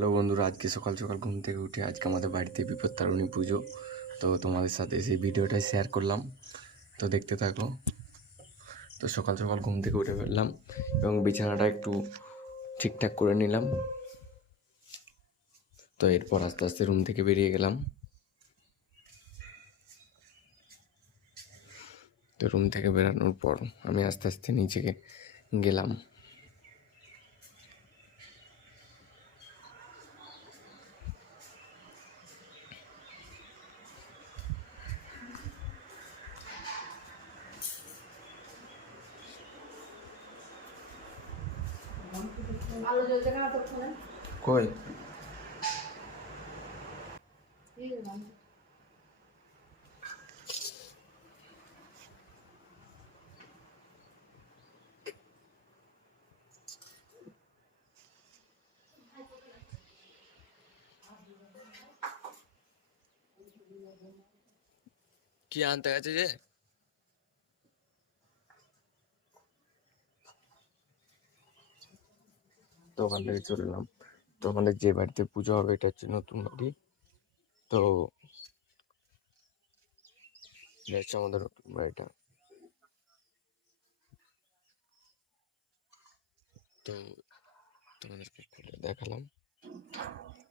Hello বন্ধুরা, আজকে সকাল সকাল ঘুম থেকে উঠে আজকে আমাদের বাড়িতে বিপত্তারিণী পুজো। তো তোমাদের সাথে সেই ভিডিওটাই শেয়ার করলাম, তো দেখতে থাকো। তো সকাল সকাল ঘুম থেকে উঠে ফেললাম এবং বিছানাটা একটু ঠিকঠাক করে নিলাম। তো এরপর আস্তে আস্তে রুম থেকে বেরিয়ে গেলাম। তো রুম থেকে বেরানোর পর আমি আস্তে আস্তে নিচে গেলাম। আলো জ্বলছে কেন ততক্ষণে? কই কি আনতে গেছে যে? তো ওখান থেকে চলে এলাম। তো আমাদের যে বাড়িতে পুজো হবে এটা হচ্ছে নতুন বাড়ি। তো এটা হচ্ছে আমাদের নতুন বাড়িটা। তো তোমাদেরকে খুলে দেখালাম।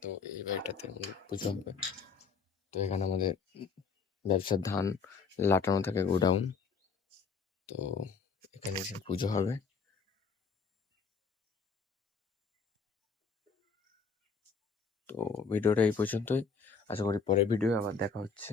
তো এই বাড়িটাতে আমাদের পুজো হবে। তো এখানে আমাদের ব্যবসার ধান লাটানো থাকে, গোডাউন। তো এখানে এসে পুজো হবে। তো ভিডিওটা এই পর্যন্তই। আশা করি পরের ভিডিও আবার দেখা হচ্ছে।